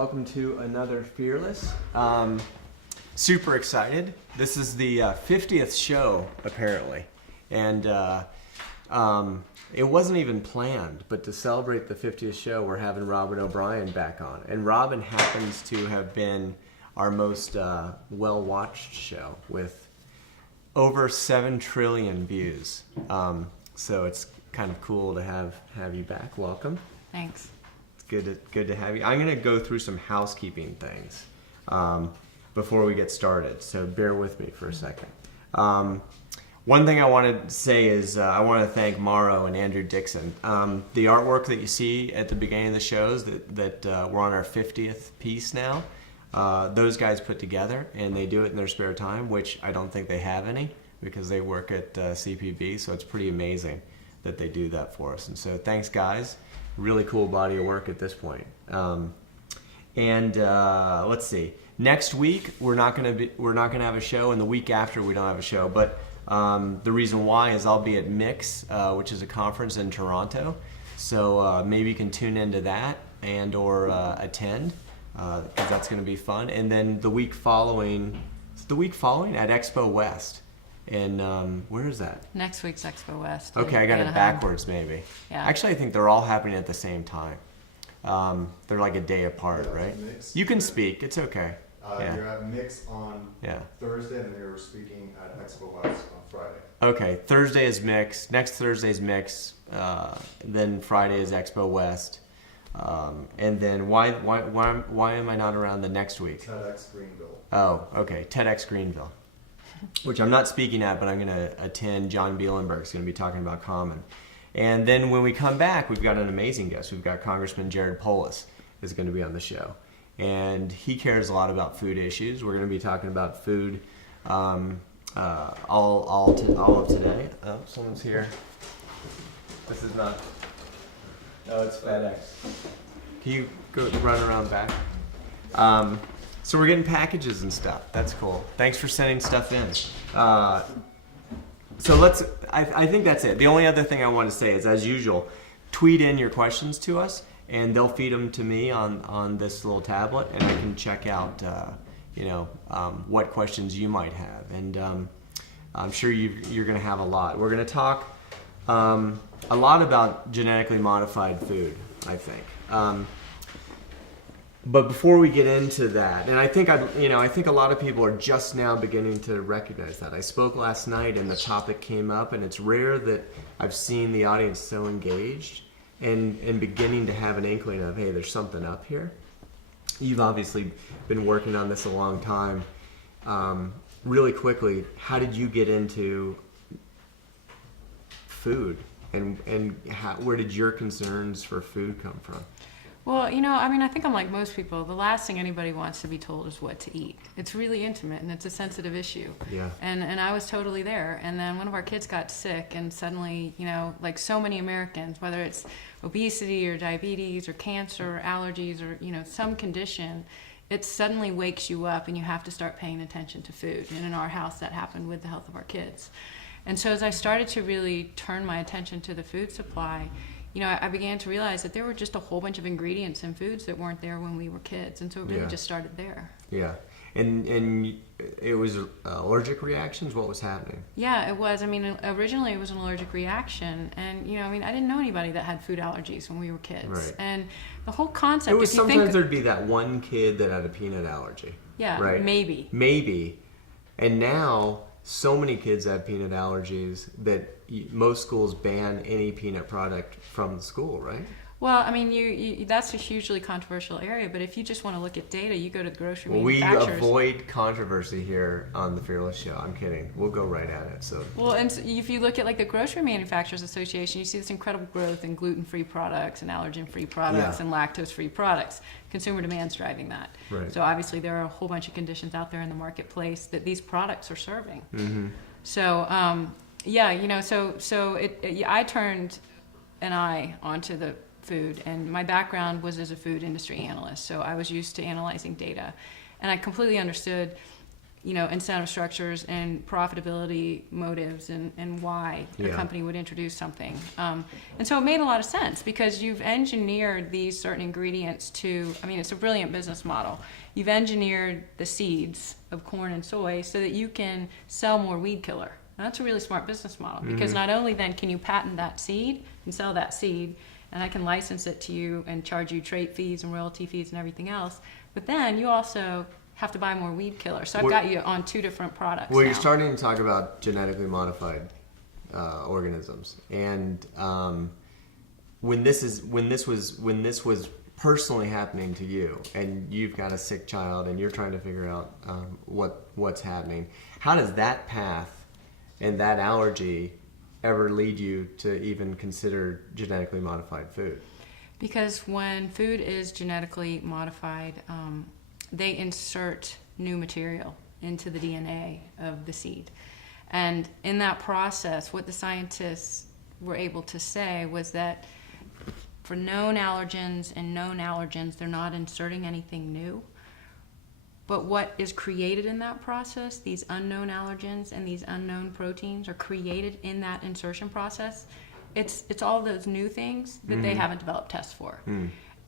Welcome to another Fearless. Super excited. This is the 50th show, apparently. And it wasn't even planned, but to celebrate the 50th show, we're having Robyn O'Brien back on. And Robyn happens to have been our most well-watched show with over 7 trillion views. So it's kind of cool to have you back. Welcome. Thanks. It's good to have you. I'm going to go through some housekeeping things before we get started, so bear with me for a second. One thing I want to say is I want to thank Morrow and Andrew Dixon. The artwork that you see at the beginning of the shows that we're on our 50th piece now, those guys put together, and they do it in their spare time, which I don't think they have any because they work at CPB, so it's pretty amazing that they do that for us. And so thanks, guys. Really cool body of work at this point. Let's see. Next week we're not gonna have a show, and the week after we don't have a show. But the reason why is I'll be at Mix, which is a conference in Toronto. So maybe you can tune into that and or attend because that's going to be fun. And then the week following at Expo West. And where is that? Next week's Expo West. Okay, I got it backwards maybe. Yeah. Actually, I think they're all happening at the same time. They're like a day apart, right? Mix. You can speak. It's okay. Yeah. You're at Mix on Thursday, and then you're speaking at Expo West on Friday. Okay, Thursday is Mix. Next Thursday is Mix. Then Friday is Expo West. And then why am I not around the next week? TEDx Greenville. Oh, okay. TEDx Greenville, which I'm not speaking at, but I'm going to attend. John Bielenberg's going to be talking about Common. And then when we come back, we've got an amazing guest. We've got Congressman Jared Polis is going to be on the show. And he cares a lot about food issues. We're going to be talking about food all of today. Oh, someone's here. This is not... Oh, it's FedEx. Can you go run around back? So we're getting packages and stuff. That's cool. Thanks for sending stuff in. So I think that's it. The only other thing I want to say is, as usual, tweet in your questions to us, and they'll feed them to me on this little tablet, and I can check out, what questions you might have. And I'm sure you're going to have a lot. We're going to talk a lot about genetically modified food, I think. But before we get into that, and I think a lot of people are just now beginning to recognize that. I spoke last night and the topic came up, and it's rare that I've seen the audience so engaged and beginning to have an inkling of, hey, there's something up here. You've obviously been working on this a long time. Really quickly, how did you get into food, and where did your concerns for food come from? Well, I think I'm like most people. The last thing anybody wants to be told is what to eat. It's really intimate, and it's a sensitive issue. Yeah. And I was totally there. And then one of our kids got sick, and suddenly, like so many Americans, whether it's obesity or diabetes or cancer or allergies or, some condition, it suddenly wakes you up, and you have to start paying attention to food. And in our house, that happened with the health of our kids. And so as I started to really turn my attention to the food supply, I began to realize that there were just a whole bunch of ingredients in foods that weren't there when we were kids. And so it really just started there. Yeah. And it was allergic reactions? What was happening? Yeah, it was. Originally it was an allergic reaction. And, I didn't know anybody that had food allergies when we were kids. Right. And the whole concept... It was sometimes there'd be that one kid that had a peanut allergy. Yeah, right? Maybe. And now... so many kids have peanut allergies that most schools ban any peanut product from the school, right? Well, that's a hugely controversial area, but if you just want to look at data, you go to the grocery manufacturers. We avoid controversy here on the Fearless Show. I'm kidding. We'll go right at it. Well, and if you look at the Grocery Manufacturers Association, you see this incredible growth in gluten-free products and allergen-free products and lactose-free products. Consumer demand's driving that. Right. So obviously there are a whole bunch of conditions out there in the marketplace that these products are serving. Mm-hmm. So, I turned an eye onto the food, and my background was as a food industry analyst, so I was used to analyzing data, and I completely understood incentive structures and profitability motives and why a company would introduce something. And so it made a lot of sense because you've engineered these certain ingredients it's a brilliant business model. You've engineered the seeds of corn and soy so that you can sell more weed killer. And that's a really smart business model because not only then can you patent that seed and sell that seed, and I can license it to you and charge you trait fees and royalty fees and everything else, but then you also have to buy more weed killer. So I've got you on 2 different products. Well, you're starting to talk about genetically modified organisms, and when this was personally happening to you, and you've got a sick child, and you're trying to figure out what's happening, how does that path and that allergy ever lead you to even consider genetically modified food? Because when food is genetically modified, they insert new material into the DNA of the seed. And in that process, what the scientists were able to say was that for known allergens and known allergens, they're not inserting anything new. But what is created in that process, these unknown allergens and these unknown proteins are created in that insertion process. It's all those new things that they haven't developed tests for.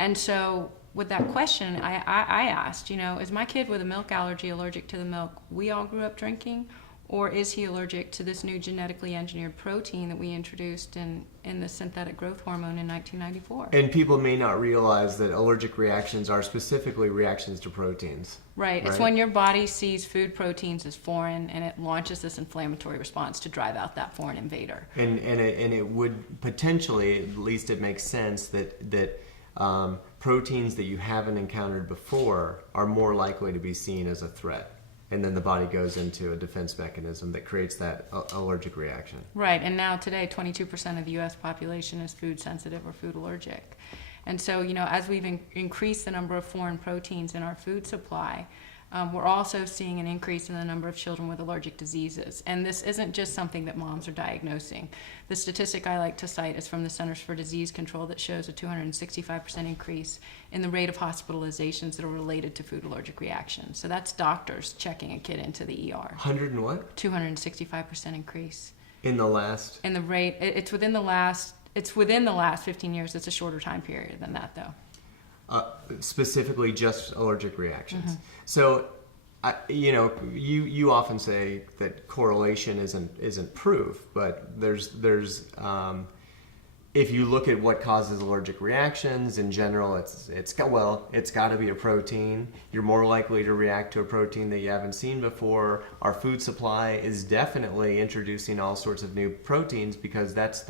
And so with that question, I asked, is my kid with a milk allergy allergic to the milk we all grew up drinking? Or is he allergic to this new genetically engineered protein that we introduced in the synthetic growth hormone in 1994? And people may not realize that allergic reactions are specifically reactions to proteins. Right. It's when your body sees food proteins as foreign and it launches this inflammatory response to drive out that foreign invader. And it would potentially, at least it makes sense, that proteins that you haven't encountered before are more likely to be seen as a threat. And then the body goes into a defense mechanism that creates that allergic reaction. Right, and now today 22% of the U.S. population is food sensitive or food allergic. And so, as we've increased the number of foreign proteins in our food supply, we're also seeing an increase in the number of children with allergic diseases. And this isn't just something that moms are diagnosing. The statistic I like to cite is from the Centers for Disease Control that shows a 265% increase in the rate of hospitalizations that are related to food allergic reactions. So that's doctors checking a kid into the ER. 100 and what? 265% increase. In the last? In the rate, it's within the last 15 years. It's a shorter time period than that, though. Specifically just allergic reactions. So, you often say that correlation isn't proof, but there's if you look at what causes allergic reactions in general, it's got to be a protein. You're more likely to react to a protein that you haven't seen before. Our food supply is definitely introducing all sorts of new proteins because that's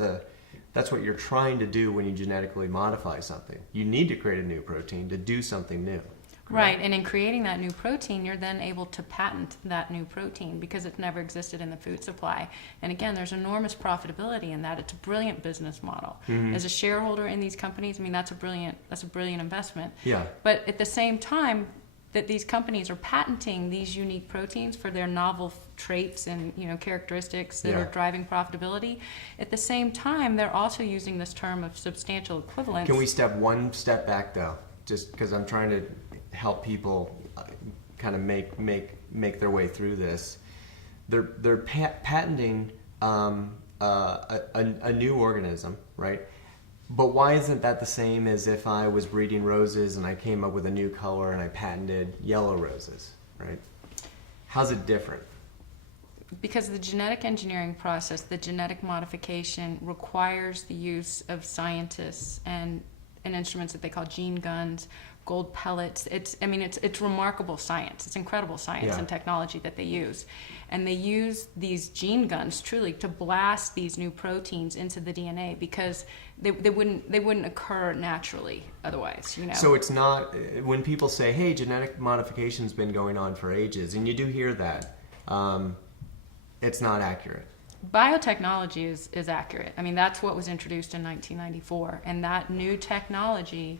what you're trying to do when you genetically modify something. You need to create a new protein to do something new. Right, and in creating that new protein, you're then able to patent that new protein because it's never existed in the food supply. And again, there's enormous profitability in that. It's a brilliant business model. As a shareholder in these companies, that's a brilliant investment. Yeah. But at the same time, that these companies are patenting these unique proteins for their novel traits and characteristics that are driving profitability. At the same time, they're also using this term of substantial equivalence. Can we step one step back though? Just because I'm trying to help people kind of make their way through this. They're patenting a new organism, right? But why isn't that the same as if I was breeding roses and I came up with a new color and I patented yellow roses, right? How's it different? Because the genetic engineering process, the genetic modification requires the use of scientists and instruments that they call gene guns, gold pellets. It's remarkable science. It's incredible science and technology that they use. And they use these gene guns truly to blast these new proteins into the DNA because they wouldn't occur naturally otherwise, So it's not, when people say, hey, genetic modification's been going on for ages, and you do hear that, it's not accurate. Biotechnology is accurate. That's what was introduced in 1994. And that new technology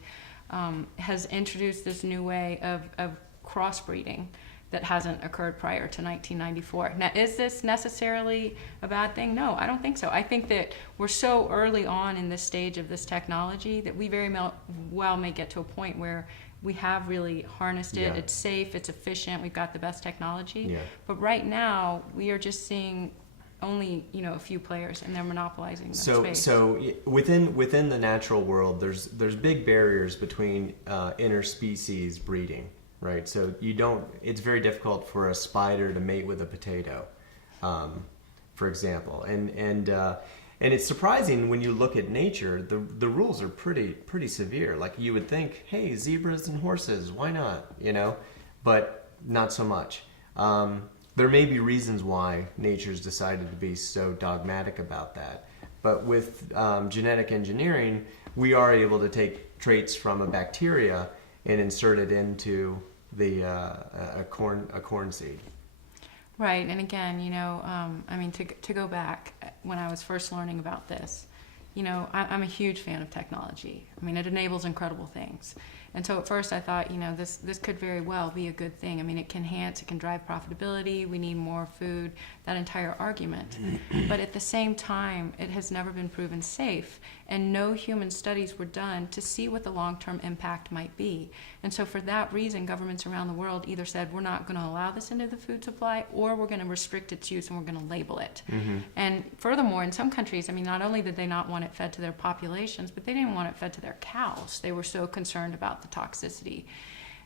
has introduced this new way of crossbreeding that hasn't occurred prior to 1994. Now, is this necessarily a bad thing? No, I don't think so. I think that we're so early on in this stage of this technology that we very well may get to a point where we have really harnessed it. Yeah. It's safe, it's efficient, we've got the best technology. Yeah. But right now, we are just seeing only, a few players, and they're monopolizing the space. So within the natural world, there's big barriers between interspecies breeding, right? So it's very difficult for a spider to mate with a potato, for example, and it's surprising when you look at nature. The rules are pretty severe. Like, you would think, hey, zebras and horses, why not? But not so much. There may be reasons why nature's decided to be so dogmatic about that. But with genetic engineering, we are able to take traits from a bacteria and insert it into a corn seed. Right, and again, to go back, when I was first learning about this, I'm a huge fan of technology. It enables incredible things. And so at first I thought, this could very well be a good thing. It can enhance, it can drive profitability, we need more food, that entire argument. But at the same time, it has never been proven safe, and no human studies were done to see what the long-term impact might be. And so for that reason, governments around the world either said, we're not going to allow this into the food supply, or we're going to restrict its use and we're going to label it. Mm-hmm. And furthermore, in some countries, not only did they not want it fed to their populations, but they didn't want it fed to their cows. They were so concerned about the toxicity.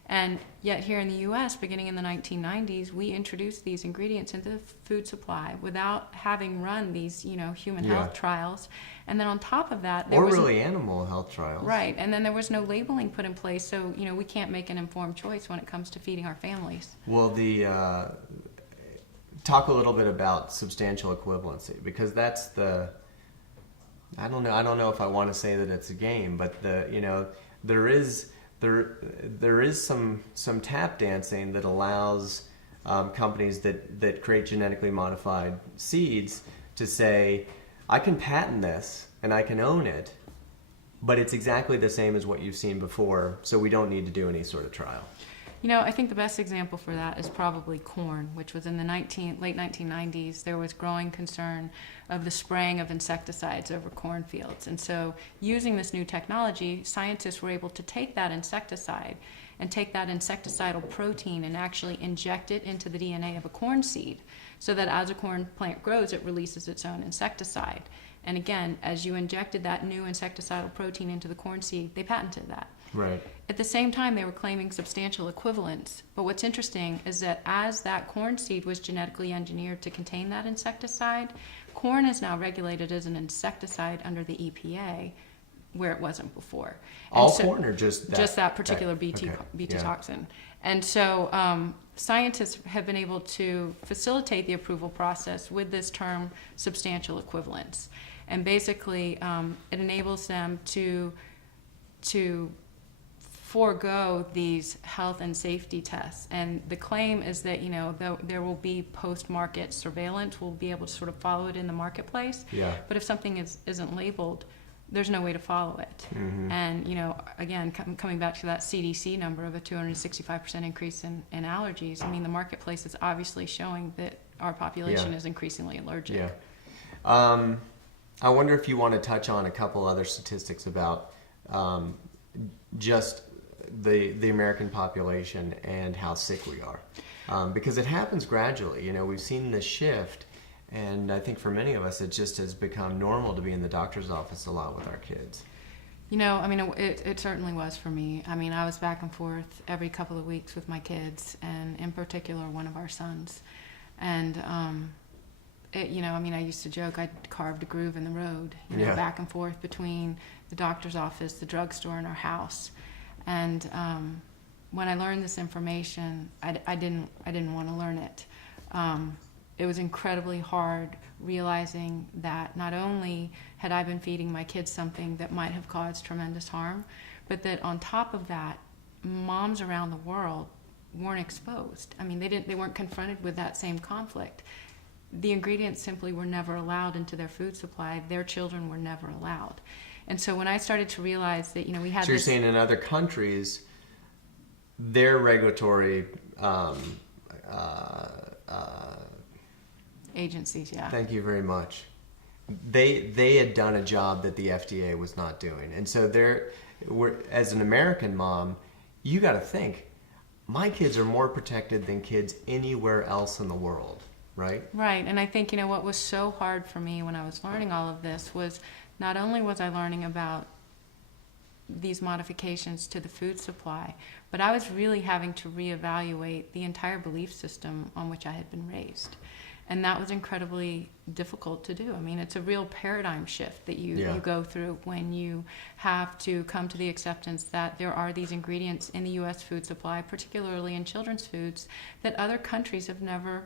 And yet here in the U.S., beginning in the 1990s, we introduced these ingredients into the food supply without having run these, human health trials. And then on top of that, there was animal health trials. Right. And then there was no labeling put in place, so, we can't make an informed choice when it comes to feeding our families. Well, talk a little bit about substantial equivalency, because that's I don't know if I want to say that it's a game, but there is some tap dancing that allows companies that create genetically modified seeds to say, I can patent this and I can own it, but it's exactly the same as what you've seen before, so we don't need to do any sort of trial. I think the best example for that is probably corn, which was in the late 1990s. There was growing concern of the spraying of insecticides over cornfields. And so using this new technology, scientists were able to take that insecticide and take that insecticidal protein and actually inject it into the DNA of a corn seed, so that as a corn plant grows, it releases its own insecticide. And again, as you injected that new insecticidal protein into the corn seed, they patented that. Right. At the same time, they were claiming substantial equivalence. But what's interesting is that as that corn seed was genetically engineered to contain that insecticide, corn is now regulated as an insecticide under the EPA, where it wasn't before. All corn, or just that particular BT toxin. And so scientists have been able to facilitate the approval process with this term substantial equivalence. And basically, it enables them to forego these health and safety tests. And the claim is that, there will be post-market surveillance. We'll be able to sort of follow it in the marketplace. Yeah. But if something isn't labeled, there's no way to follow it. Mm-hmm. And, again, coming back to that CDC number of a 265% increase in allergies, the marketplace is obviously showing that our population is increasingly allergic. Yeah. I wonder if you want to touch on a couple other statistics about just the American population and how sick we are. Because it happens gradually. We've seen this shift, and I think for many of us it just has become normal to be in the doctor's office a lot with our kids. It certainly was for me. I was back and forth every couple of weeks with my kids, and in particular one of our sons. And I used to joke I carved a groove in the road, back and forth between the doctor's office, the drugstore, and our house. And when I learned this information, I didn't want to learn it. It was incredibly hard realizing that not only had I been feeding my kids something that might have caused tremendous harm, but that on top of that, moms around the world weren't exposed. They weren't confronted with that same conflict. The ingredients simply were never allowed into their food supply. Their children were never allowed. And so when I started to realize that, we had So you're saying in other countries, their regulatory agencies, yeah. Thank you very much. They had done a job that the FDA was not doing. And so as an American mom, you got to think, my kids are more protected than kids anywhere else in the world, right? Right, and I think, what was so hard for me when I was learning all of this was not only was I learning about these modifications to the food supply, but I was really having to reevaluate the entire belief system on which I had been raised. And that was incredibly difficult to do. I mean, it's a real paradigm shift that you go through when you have to come to the acceptance that there are these ingredients in the U.S. food supply, particularly in children's foods, that other countries have never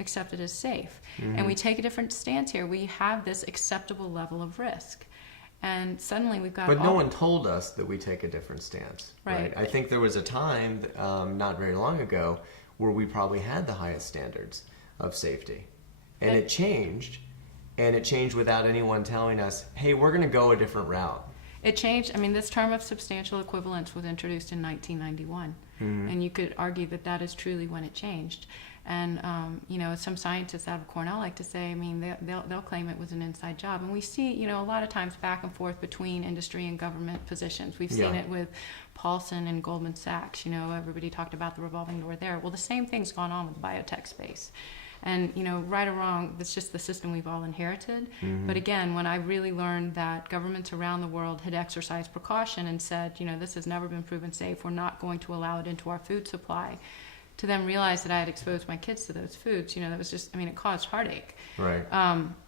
accepted as safe. Mm-hmm. And we take a different stance here. We have this acceptable level of risk. And suddenly we've got... But no one told us that we take a different stance. Right. I think there was a time, not very long ago, where we probably had the highest standards of safety. And it changed. And it changed without anyone telling us, hey, we're going to go a different route. It changed. I mean, this term of substantial equivalence was introduced in 1991. Mm-hmm. And you could argue that that is truly when it changed. And, some scientists out of Cornell like to say, I mean, they'll claim it was an inside job. And we see, a lot of times back and forth between industry and government positions. We've seen it with Paulson and Goldman Sachs. Everybody talked about the revolving door there. Well, the same thing's gone on with the biotech space. And, right or wrong, that's just the system we've all inherited. Mm-hmm. But again, when I really learned that governments around the world had exercised precaution and said, this has never been proven safe, we're not going to allow it into our food supply, to then realize that I had exposed my kids to those foods, that was just, it caused heartache. Right.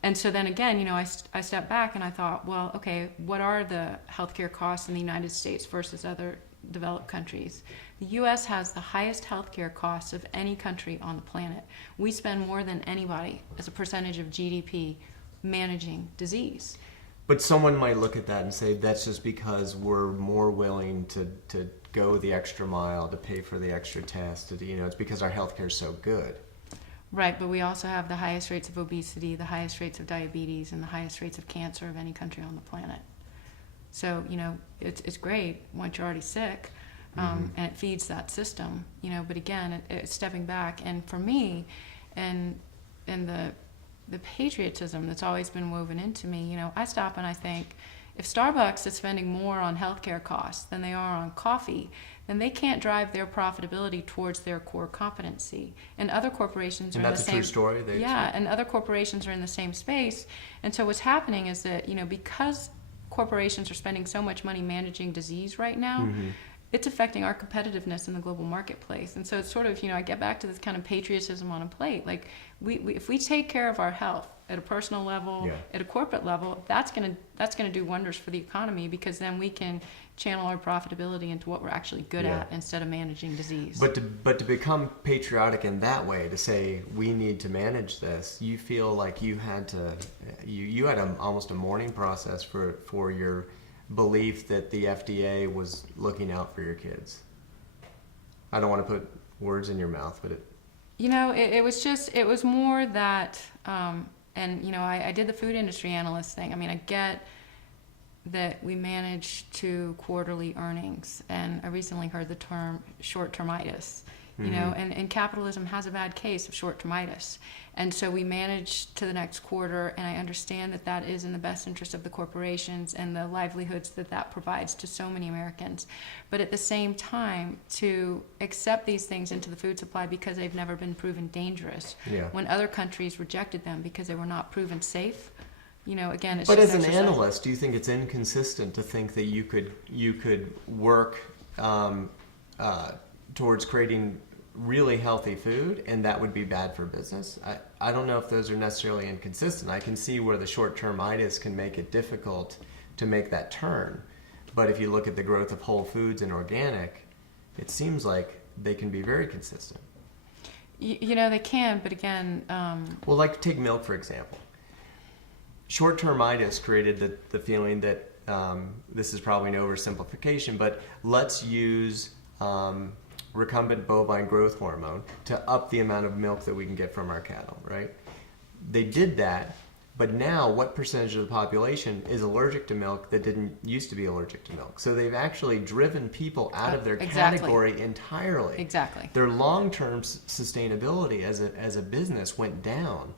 And so then again, I stepped back and I thought, well, okay, what are the healthcare costs in the United States versus other developed countries? The U.S. has the highest healthcare costs of any country on the planet. We spend more than anybody as a percentage of GDP managing disease. But someone might look at that and say that's just because we're more willing to go the extra mile, to pay for the extra test. It's because our healthcare is so good. Right, but we also have the highest rates of obesity, the highest rates of diabetes, and the highest rates of cancer of any country on the planet. So, it's great once you're already sick, and it feeds that system, but again, it's stepping back. And for me, and the patriotism that's always been woven into me, I stop and I think, if Starbucks is spending more on healthcare costs than they are on coffee, then they can't drive their profitability towards their core competency. And other corporations are in the same... And that's a true story? And other corporations are in the same space. And so what's happening is that, because corporations are spending so much money managing disease right now, it's affecting our competitiveness in the global marketplace. And so it's sort of, I get back to this kind of patriotism on a plate. Like, if we take care of our health at a personal level, at a corporate level, that's gonna do wonders for the economy, because then we can channel our profitability into what we're actually good at instead of managing disease. But to become patriotic in that way, to say we need to manage this, you feel like you had to, you had almost a mourning process for your belief that the FDA was looking out for your kids. I don't want to put words in your mouth, but it was more that, I did the food industry analyst thing. I get that we manage to quarterly earnings, and I recently heard the term short-termitis. And capitalism has a bad case of short-termitis. And so we manage to the next quarter, and I understand that that is in the best interest of the corporations and the livelihoods that provides to so many Americans. But at the same time, to accept these things into the food supply because they've never been proven dangerous, when other countries rejected them because they were not proven safe, again, it's But just as an analyst, do you think it's inconsistent to think that you could work towards creating really healthy food, and that would be bad for business? I don't know if those are necessarily inconsistent. I can see where the short-termitis can make it difficult to make that turn. But if you look at the growth of whole foods and organic, it seems like they can be very consistent. They can, but again... Well, like take milk, for example. Short-termitis created the feeling that, this is probably an oversimplification, but let's use... recombinant bovine growth hormone to up the amount of milk that we can get from our cattle, right? They did that, but now what percentage of the population is allergic to milk that didn't used to be allergic to milk? So they've actually driven people out of their category entirely. Exactly. Their long-term sustainability as a business went down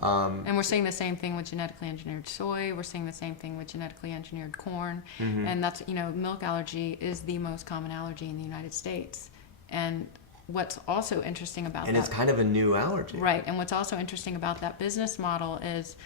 And we're seeing the same thing with genetically engineered soy. We're seeing the same thing with genetically engineered corn. And that's, milk allergy is the most common allergy in the United States. And what's also interesting about that... And it's kind of a new allergy. Right. And what's also interesting about that business model is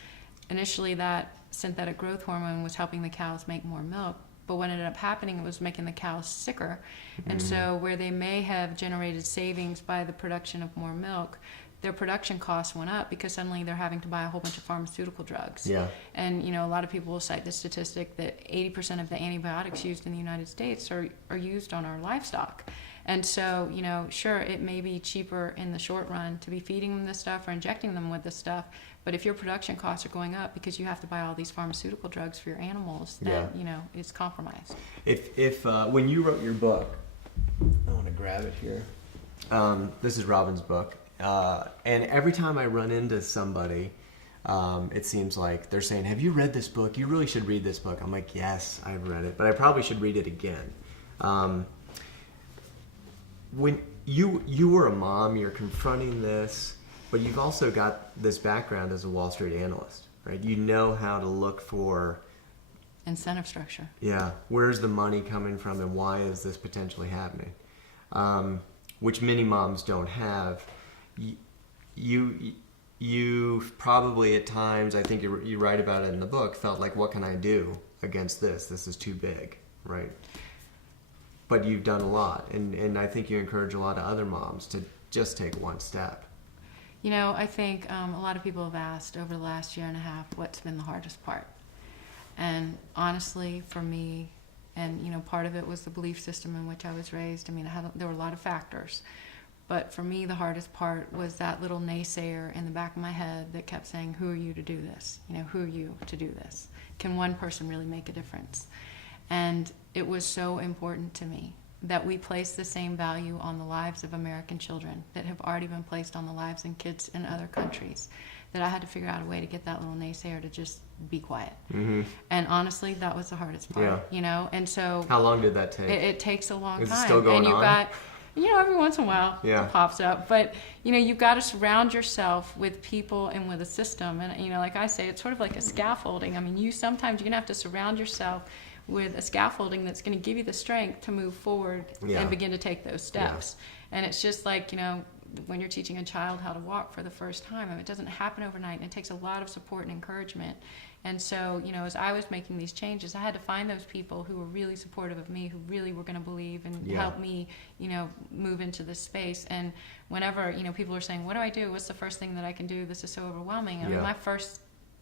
initially that synthetic growth hormone was helping the cows make more milk. But what ended up happening, it was making the cows sicker. And so where they may have generated savings by the production of more milk, their production costs went up because suddenly they're having to buy a whole bunch of pharmaceutical drugs. Yeah. And, a lot of people will cite the statistic that 80% of the antibiotics used in the United States are used on our livestock. And so, sure, it may be cheaper in the short run to be feeding them this stuff or injecting them with this stuff, but if your production costs are going up because you have to buy all these pharmaceutical drugs for your animals, then, it's compromised. If when you wrote your book, I want to grab it here. This is Robyn's book. And every time I run into somebody, it seems like they're saying, have you read this book? You really should read this book. I'm like, yes, I've read it, but I probably should read it again. When you were a mom, you're confronting this, but you've also got this background as a Wall Street analyst, right? You know how to look for incentive structure. Yeah, where's the money coming from and why is this potentially happening? Which many moms don't have. You probably at times, I think you write about it in the book, felt like, what can I do against this? This is too big, right? But you've done a lot, and I think you encourage a lot of other moms to just take one step. I think a lot of people have asked over the last year and a half what's been the hardest part. And honestly, for me, and part of it was the belief system in which I was raised. I mean, there were a lot of factors. But for me, the hardest part was that little naysayer in the back of my head that kept saying, who are you to do this? Who are you to do this? Can one person really make a difference? And it was so important to me that we place the same value on the lives of American children that have already been placed on the lives of kids in other countries, that I had to figure out a way to get that little naysayer to just be quiet. And honestly, that was the hardest part, And so... How long did that take? It takes a long time. Is it still going on? Got... every once in a while it pops up. But, you've got to surround yourself with people and with a system. And, like I say, it's sort of like a scaffolding. I mean, sometimes you're going to have to surround yourself with a scaffolding that's going to give you the strength to move forward and begin to take those steps. And it's just like, when you're teaching a child how to walk for the first time, it doesn't happen overnight, and it takes a lot of support and encouragement. And so, as I was making these changes, I had to find those people who were really supportive of me, who really were going to believe and help me, move into this space. And whenever, people are saying, what do I do? What's the first thing that I can do? This is so overwhelming. I mean, my first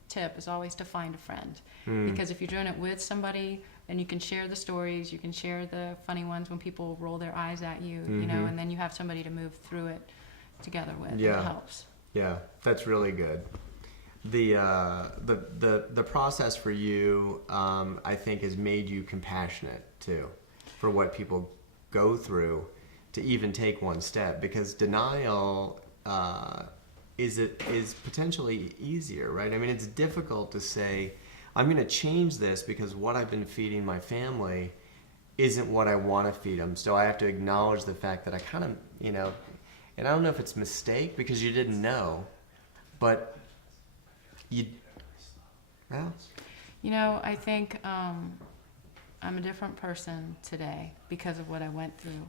tip is always to find a friend. Because if you're doing it with somebody, then you can share the stories, you can share the funny ones when people roll their eyes at you, and then you have somebody to move through it together with. And it helps. Yeah, that's really good. The process for you, I think, has made you compassionate too, for what people go through to even take one step, because denial is potentially easier, right? I mean, it's difficult to say, I'm going to change this because what I've been feeding my family isn't what I want to feed them. So I have to acknowledge the fact that I kind of, and I don't know if it's a mistake because you didn't know, but I think I'm a different person today because of what I went through.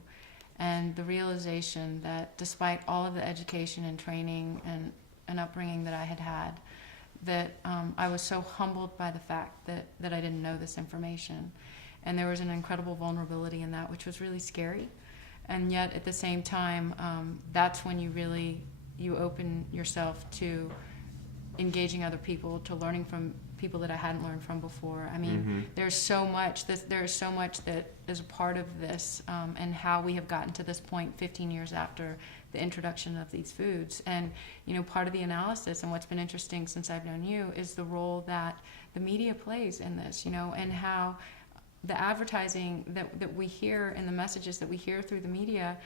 And the realization that despite all of the education and training and upbringing that I had, that I was so humbled by the fact that I didn't know this information. And there was an incredible vulnerability in that, which was really scary. And yet at the same time, that's when you open yourself to engaging other people, to learning from people that I hadn't learned from before. I mean, there's so much that is a part of this, and how we have gotten to this point 15 years after the introduction of these foods. And part of the analysis and what's been interesting since I've known you is the role that the media plays in this, and how the advertising that we hear and the messages that we hear through the media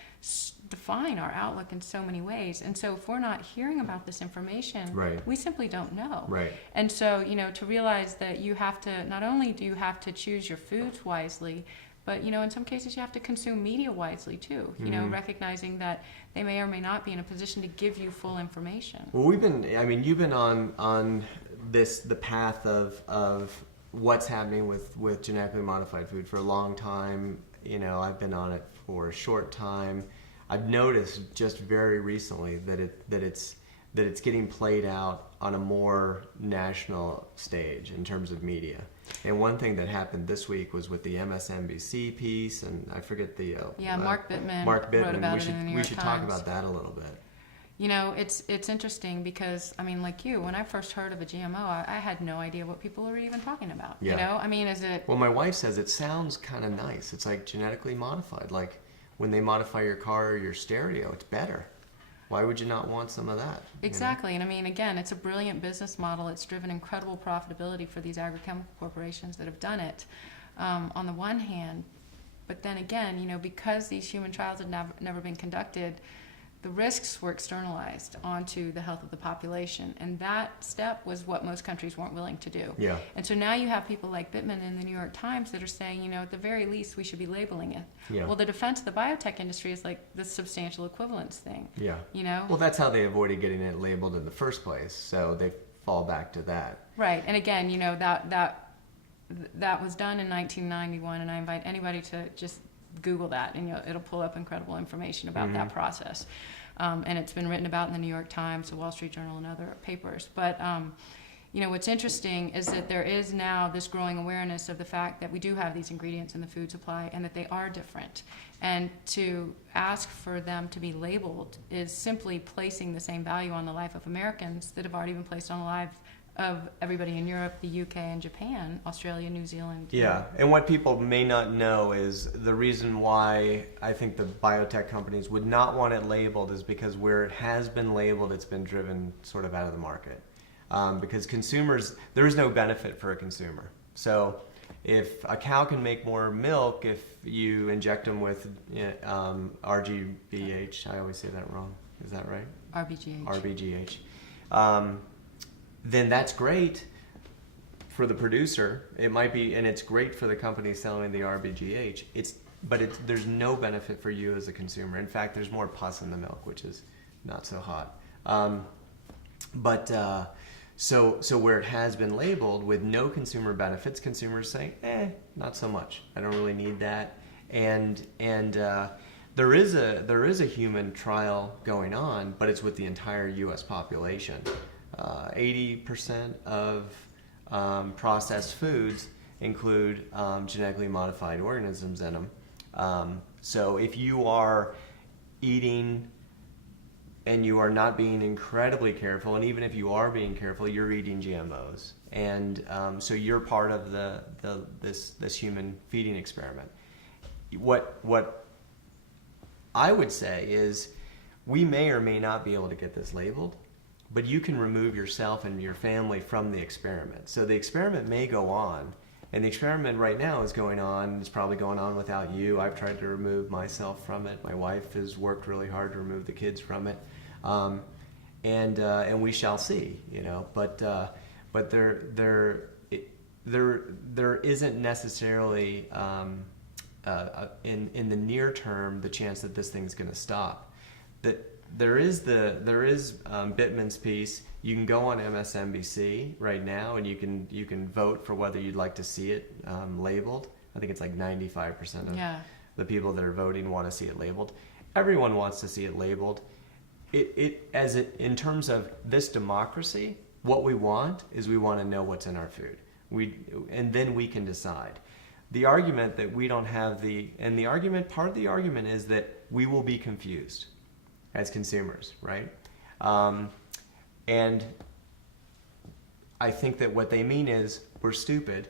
define our outlook in so many ways. And so if we're not hearing about this information, we simply don't know. Right. And so, to realize that you have to, not only do you have to choose your foods wisely, But, in some cases you have to consume media wisely too, recognizing that they may or may not be in a position to give you full information. Well, you've been on the path of what's happening with genetically modified food for a long time. I've been on it for a short time. I've noticed just very recently that it's getting played out on a more national stage in terms of media. And one thing that happened this week was with the MSNBC piece, and I forget the Mark Bittman wrote about it in the New York Times. We should talk about that a little bit. It's interesting because, like you, when I first heard of a GMO, I had no idea what people were even talking about. Yeah. Is it... Well, my wife says it sounds kind of nice. It's like genetically modified. Like when they modify your car or your stereo, it's better. Why would you not want some of that? Exactly. And again, it's a brilliant business model. It's driven incredible profitability for these agrochemical corporations that have done it on the one hand. But then again, because these human trials had never been conducted, the risks were externalized onto the health of the population. And that step was what most countries weren't willing to do. Yeah. And so now you have people like Bittman in the New York Times that are saying, at the very least, we should be labeling it. Yeah. Well, the defense of the biotech industry is like the substantial equivalence thing. Yeah. Well, that's how they avoided getting it labeled in the first place. So they fall back to that. Right. And again, that was done in 1991, and I invite anybody to just Google that, and it'll pull up incredible information about that process. And it's been written about in the New York Times, the Wall Street Journal, and other papers. But what's interesting is that there is now this growing awareness of the fact that we do have these ingredients in the food supply and that they are different. And to ask for them to be labeled is simply placing the same value on the life of Americans that have already been placed on the lives of everybody in Europe, the UK, and Japan, Australia, New Zealand. Yeah, and what people may not know is the reason why I think the biotech companies would not want it labeled is because where it has been labeled, it's been driven sort of out of the market. Because consumers, there is no benefit for a consumer. So if a cow can make more milk if you inject them with RGBH, I always say that wrong, is that right? RBGH. Then that's great for the producer. It might be, and it's great for the company selling the RBGH. There's no benefit for you as a consumer. In fact, there's more pus in the milk, which is not so hot. So where it has been labeled with no consumer benefits, consumers say, not so much. I don't really need that. And there is a human trial going on, but it's with the entire U.S. population. 80% of processed foods include genetically modified organisms in them. So if you are eating and you are not being incredibly careful, and even if you are being careful, you're eating GMOs. And so you're part of this human feeding experiment. What I would say is we may or may not be able to get this labeled, but you can remove yourself and your family from the experiment. So the experiment may go on, and the experiment right now is going on. It's probably going on without you. I've tried to remove myself from it. My wife has worked really hard to remove the kids from it, and we shall see. But there isn't necessarily in the near term the chance that this thing's going to stop. There is Bittman's piece. You can go on MSNBC right now, and you can vote for whether you'd like to see it labeled. I think it's like 95% of the people that are voting want to see it labeled. Everyone wants to see it labeled. In terms of this democracy, what we want is we want to know what's in our food. And then we can decide. The argument that we don't have part of the argument is that we will be confused as consumers, right? And I think that what they mean is we're stupid,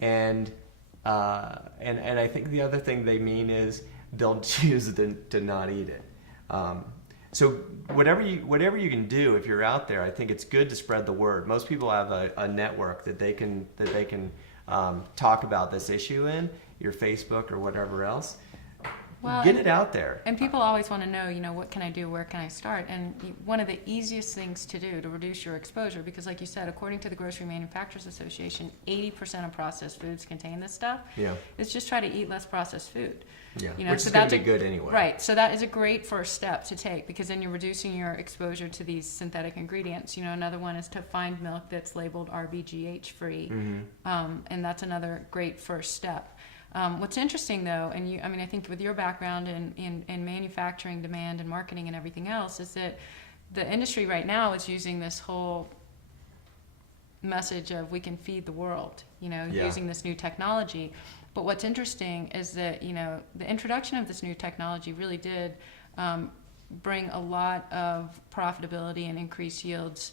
and I think the other thing they mean is they'll choose to not eat it. So whatever you can do if you're out there, I think it's good to spread the word. Most people have a network that they can talk about this issue in, your Facebook or whatever else. Get it out there. And people always want to know, what can I do? Where can I start? And one of the easiest things to do to reduce your exposure, because like you said, according to the Grocery Manufacturers Association, 80% of processed foods contain this stuff. Yeah. Is just try to eat less processed food. Yeah, which is going to be good anyway. Right. So that is a great first step to take, because then you're reducing your exposure to these synthetic ingredients. another one is to find milk that's labeled RBGH free. And that's another great first step. What's interesting though, and I think with your background in manufacturing, demand, and marketing and everything else, is that the industry right now is using this whole message of we can feed the world, using this new technology. But what's interesting is that, the introduction of this new technology really did bring a lot of profitability and increased yields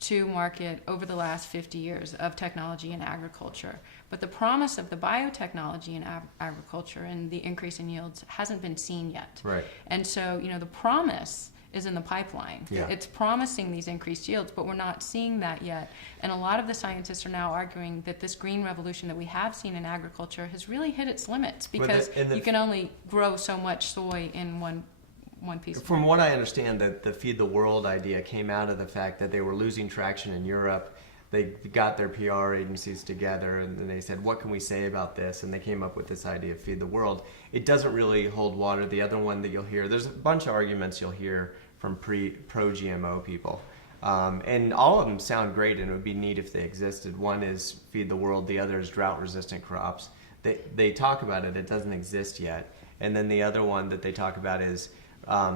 to market over the last 50 years of technology in agriculture. But the promise of the biotechnology in agriculture and the increase in yields hasn't been seen yet. Right. And so, the promise is in the pipeline. Yeah. It's promising these increased yields, but we're not seeing that yet. And a lot of the scientists are now arguing that this green revolution that we have seen in agriculture has really hit its limits, because you can only grow so much soy in one piece of From what I understand, the Feed the World idea came out of the fact that they were losing traction in Europe. They got their PR agencies together and then they said, what can we say about this? And they came up with this idea of Feed the World. It doesn't really hold water. The other one that you'll hear, there's a bunch of arguments you'll hear from pro-GMO people. And all of them sound great, and it would be neat if they existed. One is Feed the World. The other is drought-resistant crops. They talk about it. It doesn't exist yet. And then the other one that they talk about is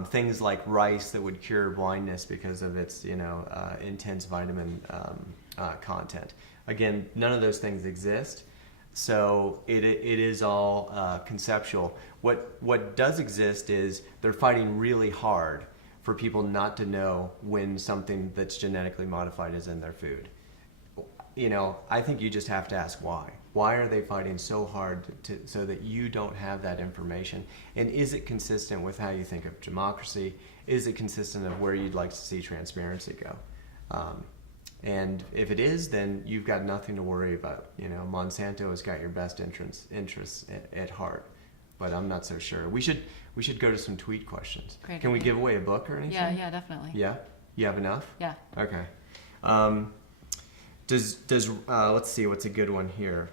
things like rice that would cure blindness because of its intense vitamin content. Again, none of those things exist, so it is all conceptual. What does exist is they're fighting really hard for people not to know when something that's genetically modified is in their food. I think you just have to ask why. Why are they fighting so hard so that you don't have that information? And is it consistent with how you think of democracy? Is it consistent of where you'd like to see transparency go? And if it is, then you've got nothing to worry about. Monsanto has got your best interests at heart. But I'm not so sure. We should go to some tweet questions. Great Can we idea. give away a book or anything? Yeah, definitely. Yeah? You have enough? Yeah. Okay. Does let's see, what's a good one here?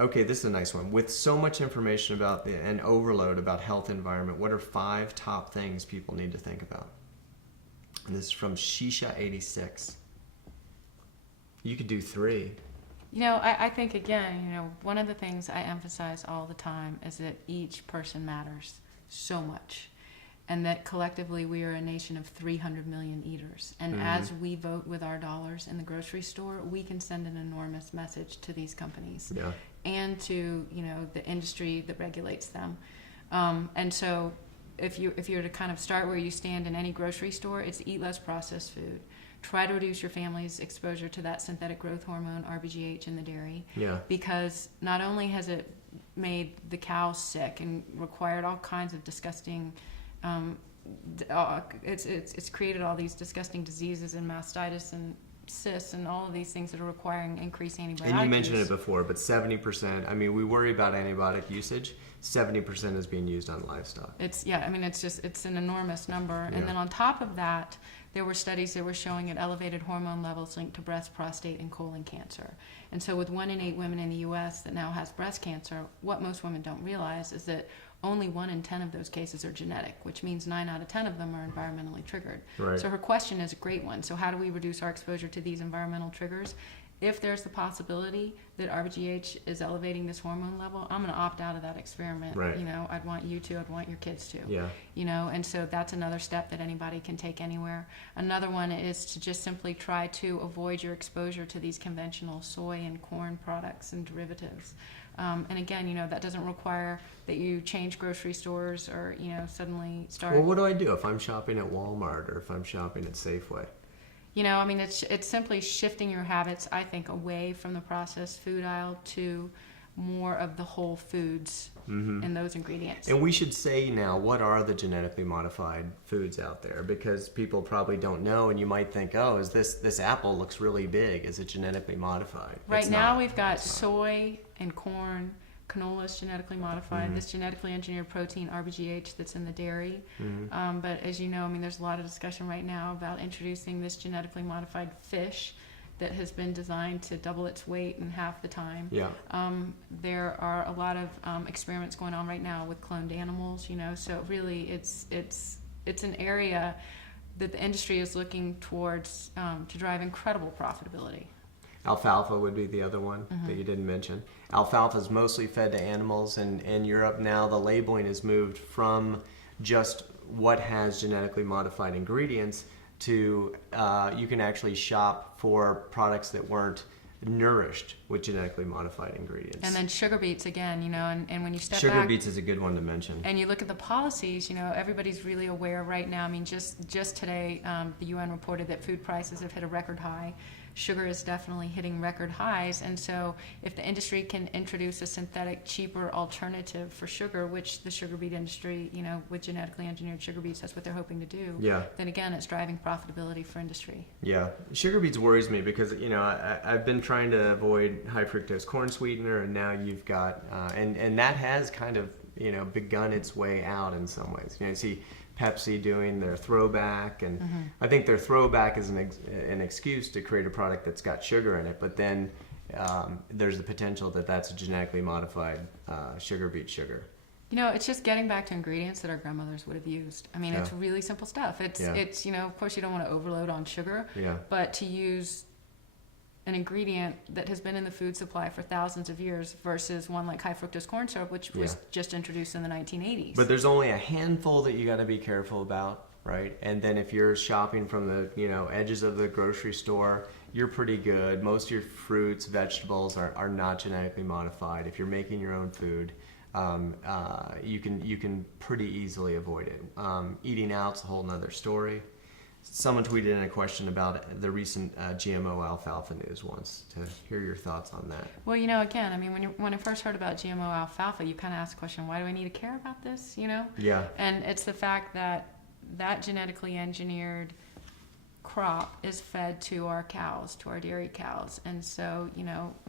Okay, this is a nice one. With so much information about and overload about health and environment, what are 5 top things people need to think about? And this is from Shisha86. You could do 3. I think, again, one of the things I emphasize all the time is that each person matters so much, and that collectively we are a nation of 300 million eaters. And as we vote with our dollars in the grocery store, we can send an enormous message to these companies and to, the industry that regulates them. And so if you're to kind of start where you stand in any grocery store, it's eat less processed food. Try to reduce your family's exposure to that synthetic growth hormone, RBGH, in the dairy. Yeah. Because not only has it made the cows sick and required all kinds of disgusting, it's created all these disgusting diseases and mastitis and cysts and all of these things that are requiring increased antibiotic use. And you mentioned it before, but 70%, we worry about antibiotic usage. 70% is being used on livestock. It's an enormous number. Yeah. And then on top of that, there were studies that were showing that elevated hormone levels linked to breast, prostate, and colon cancer. And so with 1 in 8 women in the U.S. that now has breast cancer, what most women don't realize is that only 1 in 10 of those cases are genetic, which means 9 out of 10 of them are environmentally triggered. Right. So her question is a great one. So how do we reduce our exposure to these environmental triggers? If there's the possibility that RBGH is elevating this hormone level, I'm going to opt out of that experiment. Right. I'd want you to, I'd want your kids to. Yeah. And so that's another step that anybody can take anywhere. Another one is to just simply try to avoid your exposure to these conventional soy and corn products and derivatives. And again, that doesn't require that you change grocery stores or, suddenly start. Well, what do I do if I'm shopping at Walmart or if I'm shopping at Safeway? It's simply shifting your habits, I think, away from the processed food aisle to more of the whole foods and those ingredients. And we should say now, what are the genetically modified foods out there? Because people probably don't know, and you might think, oh, is this apple looks really big. Is it genetically modified? Right now we've got soy and corn, canola is genetically modified. This genetically engineered protein, RBGH, that's in the dairy. But as you know, I mean, there's a lot of discussion right now about introducing this genetically modified fish that has been designed to double its weight in half the time. Yeah. There are a lot of experiments going on right now with cloned animals, so really it's an area that the industry is looking towards to drive incredible profitability. Alfalfa would be the other one that you didn't mention. Alfalfa is mostly fed to animals, and in Europe now the labeling has moved from just what has genetically modified ingredients to you can actually shop for products that weren't nourished with genetically modified ingredients. And then sugar beets again, and when you step sugar back, beets is a good one to mention. And you look at the policies, everybody's really aware right now. I mean, just today, the UN reported that food prices have hit a record high. Sugar is definitely hitting record highs, and so if the industry can introduce a synthetic, cheaper alternative for sugar, which the sugar beet industry, with genetically engineered sugar beets, that's what they're hoping to do. Yeah. Then again, it's driving profitability for industry. Yeah, sugar beets worries me because I've been trying to avoid high fructose corn sweetener, and now you've got and that has kind of begun its way out in some ways. You see Pepsi doing their throwback, and I think their throwback is an excuse to create a product that's got sugar in it, but then there's the potential that that's a genetically modified sugar beet sugar. It's just getting back to ingredients that our grandmothers would have used. I mean, it's really simple stuff. It's of course you don't want to overload on sugar, but to use an ingredient that has been in the food supply for thousands of years versus one like high fructose corn syrup, which was just introduced in the 1980s. But there's only a handful that you got to be careful about, right? And then if you're shopping from the edges of the grocery store, you're pretty good. Most of your fruits, vegetables are not genetically modified. If you're making your own food, you can pretty easily avoid it. Eating out's a whole nother story. Someone tweeted in a question about the recent GMO alfalfa news once, to hear your thoughts on that. Well, again, I mean, when I first heard about GMO alfalfa, you kind of asked the question, why do I need to care about this, Yeah. And it's the fact that genetically engineered crop is fed to our cows, to our dairy cows. And so,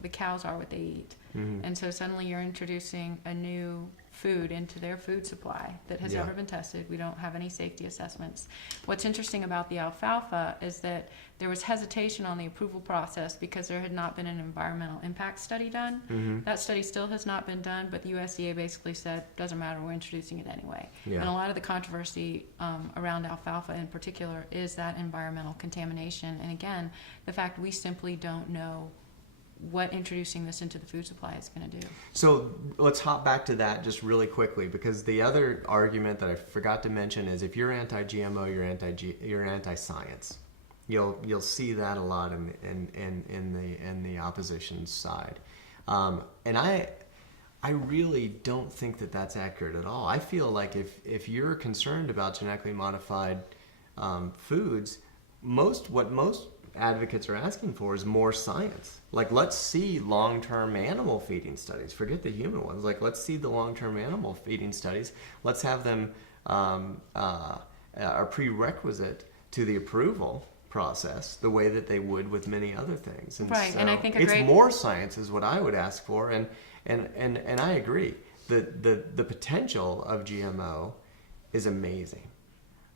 the cows are what they eat. And so suddenly you're introducing a new food into their food supply that has never been tested. We don't have any safety assessments. What's interesting about the alfalfa is that there was hesitation on the approval process because there had not been an environmental impact study done. That study still has not been done, but the USDA basically said, doesn't matter, we're introducing it anyway. And a lot of the controversy around alfalfa in particular is that environmental contamination. And again, the fact we simply don't know what introducing this into the food supply is going to do. So let's hop back to that just really quickly, because the other argument that I forgot to mention is if you're anti-GMO, you're anti-science. You'll see that a lot in the opposition side, and I really don't think that that's accurate at all. I feel like if you're concerned about genetically modified foods, what most advocates are asking for is more science. Like, let's see long-term animal feeding studies. Forget the human ones. Like, let's see the long-term animal feeding studies. Let's have them a prerequisite to the approval process, the way that they would with many other things. And right, so and I think more science is what I would ask for, and I agree. The potential of GMO is amazing.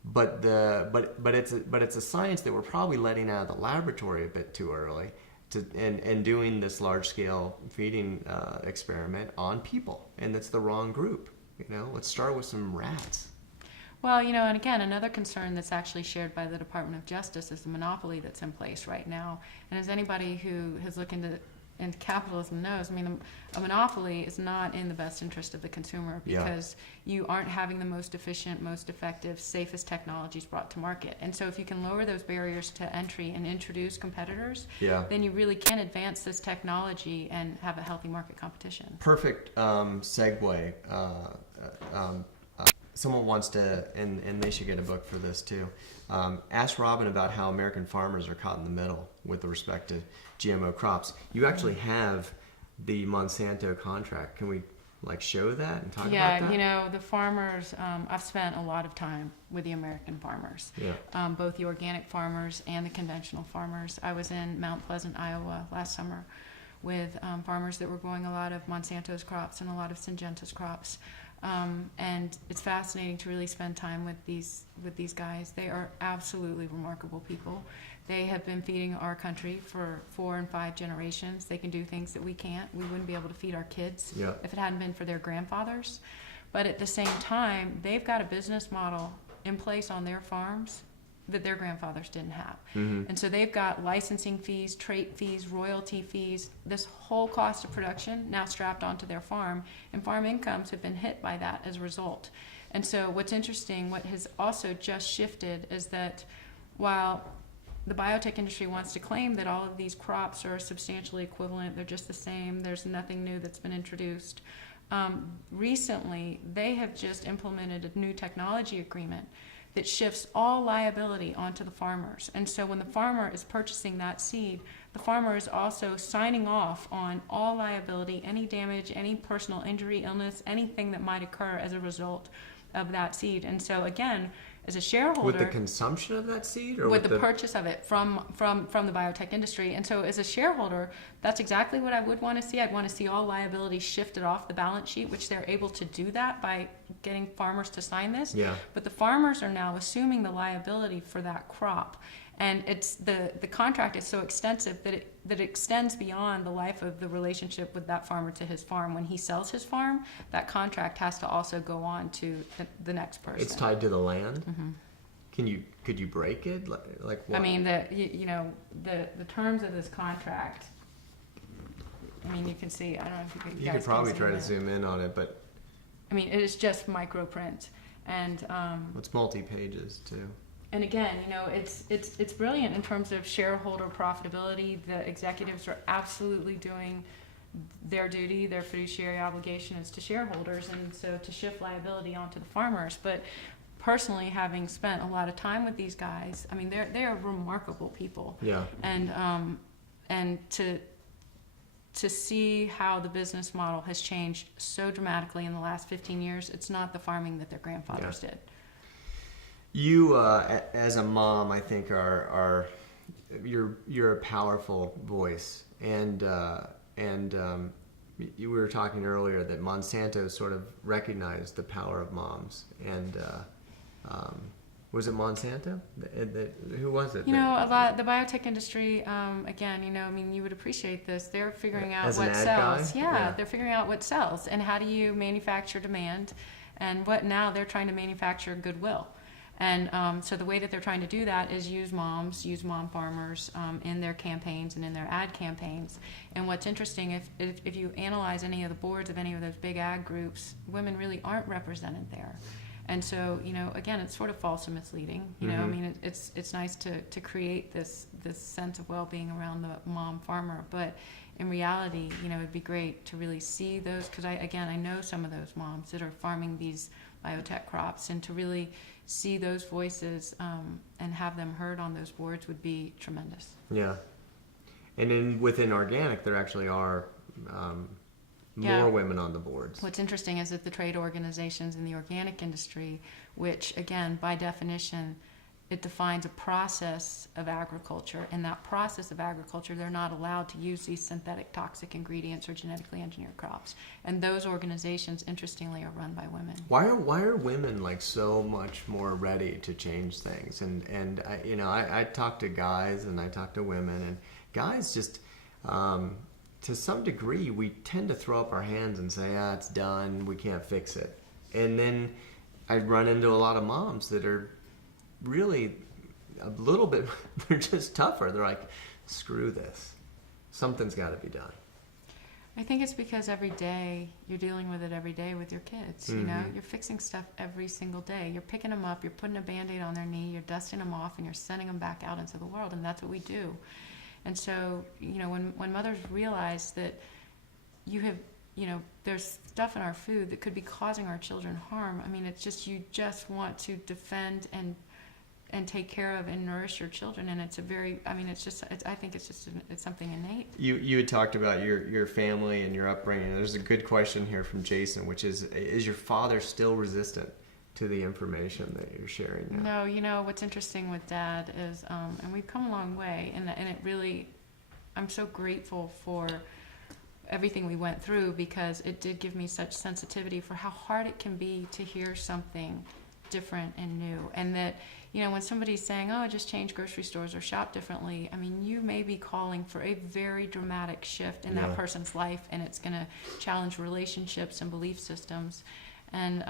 But it's a science that we're probably letting out of the laboratory a bit too early, and doing this large scale feeding experiment on people, and it's the wrong group. Let's start with some rats. Well, and again, another concern that's actually shared by the Department of Justice is the monopoly that's in place right now. And as anybody who has looked into capitalism knows, I mean, a monopoly is not in the best interest of the consumer, because you aren't having the most efficient, most effective, safest technologies brought to market. And so if you can lower those barriers to entry and introduce competitors, then you really can advance this technology and have a healthy market competition. Perfect segue. Someone wants to, and they should get a book for this too. Ask Robyn about how American farmers are caught in the middle with respect to GMO crops. You actually have the Monsanto contract. Can we show that and talk about that? Yeah, the farmers, I've spent a lot of time with the American farmers, both the organic farmers and the conventional farmers. I was in Mount Pleasant, Iowa last summer, with farmers that were growing a lot of Monsanto's crops and a lot of Syngenta's crops. And it's fascinating to really spend time with these guys. They are absolutely remarkable people. They have been feeding our country for 4 and 5 generations. They can do things that we can't. We wouldn't be able to feed our kids if it hadn't been for their grandfathers. But at the same time, they've got a business model in place on their farms that their grandfathers didn't have. And so they've got licensing fees, trait fees, royalty fees, this whole cost of production now strapped onto their farm, and farm incomes have been hit by that as a result. And so what's interesting, what has also just shifted is that while the biotech industry wants to claim that all of these crops are substantially equivalent, they're just the same, there's nothing new that's been introduced, recently they have just implemented a new technology agreement that shifts all liability onto the farmers. And so when the farmer is purchasing that seed, the farmer is also signing off on all liability, any damage, any personal injury, illness, anything that might occur as a result of that seed. And so again, as a shareholder, with the consumption of that seed, or with the purchase of it from the biotech industry. And so as a shareholder, that's exactly what I would want to see. I'd want to see all liability shifted off the balance sheet, which they're able to do that by getting farmers to sign this. But the farmers are now assuming the liability for that crop. And it's the contract is so extensive that it extends beyond the life of the relationship with that farmer to his farm. When he sells his farm, that contract has to also go on to the next person. It's tied to the land. Could you break it? Like what? I mean, the terms of this contract. I mean, you can see. I don't know if you could. You could probably try to zoom in on it, but I mean, it is just micro print, and it's multi pages too. And again, it's brilliant in terms of shareholder profitability. The executives are absolutely doing their duty. Their fiduciary obligation is to shareholders, and so to shift liability onto the farmers. But personally, having spent a lot of time with these guys, I mean, they're remarkable people. And to see how the business model has changed so dramatically in the last 15 years, it's not the farming that their grandfathers did. You, as a mom, I think you're a powerful voice, and you were talking earlier that Monsanto sort of recognized the power of moms, and was it Monsanto? Who was it? A lot the biotech industry. Again, I mean, you would appreciate this. They're figuring out what sells. They're figuring out what sells, and how do you manufacture demand, and what now they're trying to manufacture goodwill. And so the way that they're trying to do that is use mom farmers in their campaigns and in their ad campaigns. And what's interesting, if you analyze any of the boards of any of those big ag groups, women really aren't represented there. And so, again, it's sort of false and misleading. I mean, it's nice to create this sense of well-being around the mom farmer, but in reality, it'd be great to really see those, because I know some of those moms that are farming these biotech crops, and to really see those voices and have them heard on those boards would be tremendous. Yeah. And within organic, there actually are more women on the boards. What's interesting is that the trade organizations in the organic industry, which, again, by definition, it defines a process of agriculture. In that process of agriculture, they're not allowed to use these synthetic toxic ingredients or genetically engineered crops. And those organizations, interestingly, are run by women. Why are women so much more ready to change things? And I talk to guys and I talk to women, and guys just to some degree we tend to throw up our hands and say, it's done, we can't fix it. And then I run into a lot of moms that are really a little bit, they're just tougher. They're like, screw this. Something's got to be done. I think it's because every day you're dealing with it every day with your kids. You're fixing stuff every single day. You're picking them up, you're putting a Band-Aid on their knee, you're dusting them off, and you're sending them back out into the world, and that's what we do. And so, when mothers realize that you have, there's stuff in our food that could be causing our children harm, I mean, it's just, you just want to defend and take care of and nourish your children, and it's a very, I mean, I think it's something innate. You had talked about your family and your upbringing. There's a good question here from Jason, which is your father still resistant to the information that you're sharing now? No, what's interesting with Dad is, and we've come a long way, and it really, I'm so grateful for everything we went through, because it did give me such sensitivity for how hard it can be to hear something different and new. And that, you know, when somebody's saying, oh, just change grocery stores or shop differently, I mean, you may be calling for a very dramatic shift in that person's life, and it's going to challenge relationships and belief systems. And